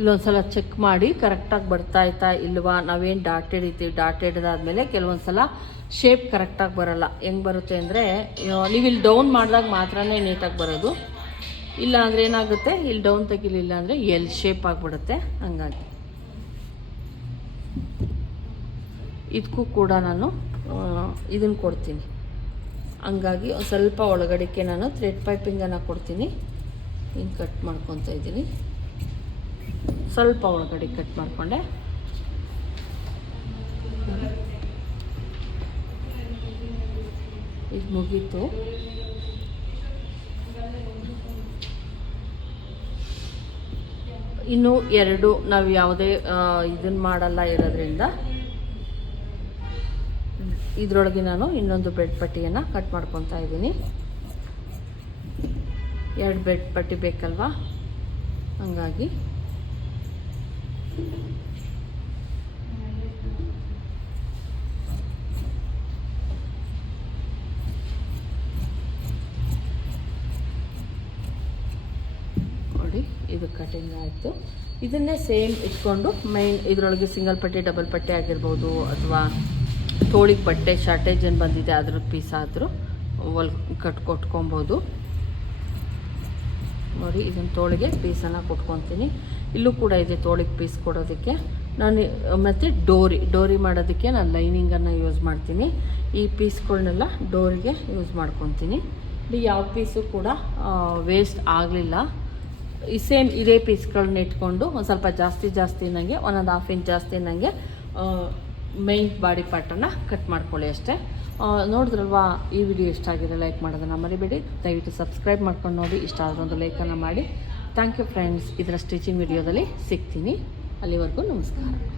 ಇಲ್ಲೊಂದ್ಸಲ ಚೆಕ್ ಮಾಡಿ ಕರೆಕ್ಟಾಗಿ ಬರ್ತಾಯ್ತಾ ಇಲ್ವಾ. ನಾವೇನು ಡಾಟ್ ಹಿಡಿತೀವಿ, ಡಾಟ್ ಹಿಡಿದಾದ್ಮೇಲೆ ಕೆಲವೊಂದು ಸಲ ಶೇಪ್ ಕರೆಕ್ಟಾಗಿ ಬರೋಲ್ಲ. ಹೆಂಗೆ ಬರುತ್ತೆ ಅಂದರೆ, ನೀವು ಇಲ್ಲಿ ಡೌನ್ ಮಾಡಿದಾಗ ಮಾತ್ರ ನೀಟಾಗಿ ಬರೋದು. ಇಲ್ಲ ಅಂದರೆ ಏನಾಗುತ್ತೆ, ಇಲ್ಲಿ ಡೌನ್ ತೆಗಿಲಿಲ್ಲ ಅಂದರೆ ಎಲ್ ಶೇಪ್ ಆಗಿಬಿಡುತ್ತೆ. ಹಂಗಾಗಿ ಇದಕ್ಕೂ ಕೂಡ ನಾನು ಇದನ್ನು ಕೊಡ್ತೀನಿ. ಹಂಗಾಗಿ ಒಂದು ಸ್ವಲ್ಪ ಒಳಗಡೆಗೆ ನಾನು ಥ್ರೆಡ್ ಪೈಪಿಂಗನ್ನು ಕೊಡ್ತೀನಿ. ಹಿಂಗೆ ಕಟ್ ಮಾಡ್ಕೊತಾ ಇದ್ದೀನಿ. ಸ್ವಲ್ಪ ಒಳಗಡೆ ಕಟ್ ಮಾಡಿಕೊಂಡೆ. ಇದು ಮುಗೀತು. ಇನ್ನು 2 ನಾವು ಯಾವುದೇ ಇದನ್ನು ಮಾಡಲ್ಲ ಇರೋದ್ರಿಂದ ಇದರೊಳಗೆ ನಾನು ಇನ್ನೊಂದು ಬೆಡ್ ಪಟ್ಟಿಯನ್ನು ಕಟ್ ಮಾಡ್ಕೊತಾ ಇದ್ದೀನಿ. 2 ಬೆಡ್ ಪಟ್ಟಿ ಬೇಕಲ್ವಾ, ಹಂಗಾಗಿ ನೋಡಿ, ಇದು ಕಟಿಂಗ್ ಆಯಿತು. ಇದನ್ನೇ ಸೇಮ್ ಇಟ್ಕೊಂಡು ಮೈನ್ ಇದರೊಳಗೆ ಸಿಂಗಲ್ ಪಟ್ಟಿ, ಡಬಲ್ ಪಟ್ಟಿ ಆಗಿರ್ಬೋದು, ಅಥವಾ ತೋಳಿಗೆ ಬಟ್ಟೆ ಶಾರ್ಟೇಜ್ ಏನು ಬಂದಿದೆ ಅದ್ರ ಪೀಸ್ ಆದರೂ ಕೊಟ್ಕೊಬೋದು. ನೋಡಿ, ಇದನ್ನು ತೋಳಿಗೆ ಪೀಸನ್ನು ಕೊಟ್ಕೊತೀನಿ. ಇಲ್ಲೂ ಕೂಡ ಇದೆ ತೋಳಿಗೆ ಪೀಸ್ ಕೊಡೋದಕ್ಕೆ. ನಾನು ಮತ್ತು ಡೋರಿ ಮಾಡೋದಕ್ಕೆ ನಾನು ಲೈನಿಂಗನ್ನು ಯೂಸ್ ಮಾಡ್ತೀನಿ. ಈ ಪೀಸ್ಗಳನ್ನೆಲ್ಲ ಡೋರಿಗೆ ಯೂಸ್ ಮಾಡ್ಕೊತೀನಿ. ಯಾವ ಪೀಸು ಕೂಡ ವೇಸ್ಟ್ ಆಗಲಿಲ್ಲ. ಈ ಸೇಮ್ ಇದೇ ಪೀಸ್ಗಳನ್ನ ಇಟ್ಕೊಂಡು ಒಂದು ಸ್ವಲ್ಪ ಜಾಸ್ತಿ ನನಗೆ ಒಂದೊಂದು ಹಾಫ್ ಇಂಚ್ ಜಾಸ್ತಿ ನನಗೆ ಮೈನ್ ಬಾಡಿ ಪಾರ್ಟನ್ನು ಕಟ್ ಮಾಡ್ಕೊಳ್ಳಿ ಅಷ್ಟೇ. ನೋಡಿದ್ರಲ್ವಾ, ಈ ವಿಡಿಯೋ ಇಷ್ಟ ಆಗಿದೆ ಲೈಕ್ ಮಾಡೋದನ್ನು ಮರಿಬೇಡಿ. ದಯವಿಟ್ಟು ಸಬ್ಸ್ಕ್ರೈಬ್ ಮಾಡ್ಕೊಂಡು ನೋಡಿ, ಇಷ್ಟ ಆದರೂ ಒಂದು ಲೈಕನ್ನು ಮಾಡಿ. Thank you friends. ಇದರ ಸ್ಟಿಚಿಂಗ್ ವಿಡಿಯೋದಲ್ಲಿ ಸಿಗ್ತೀನಿ. ಅಲ್ಲಿವರೆಗೂ ನಮಸ್ಕಾರ.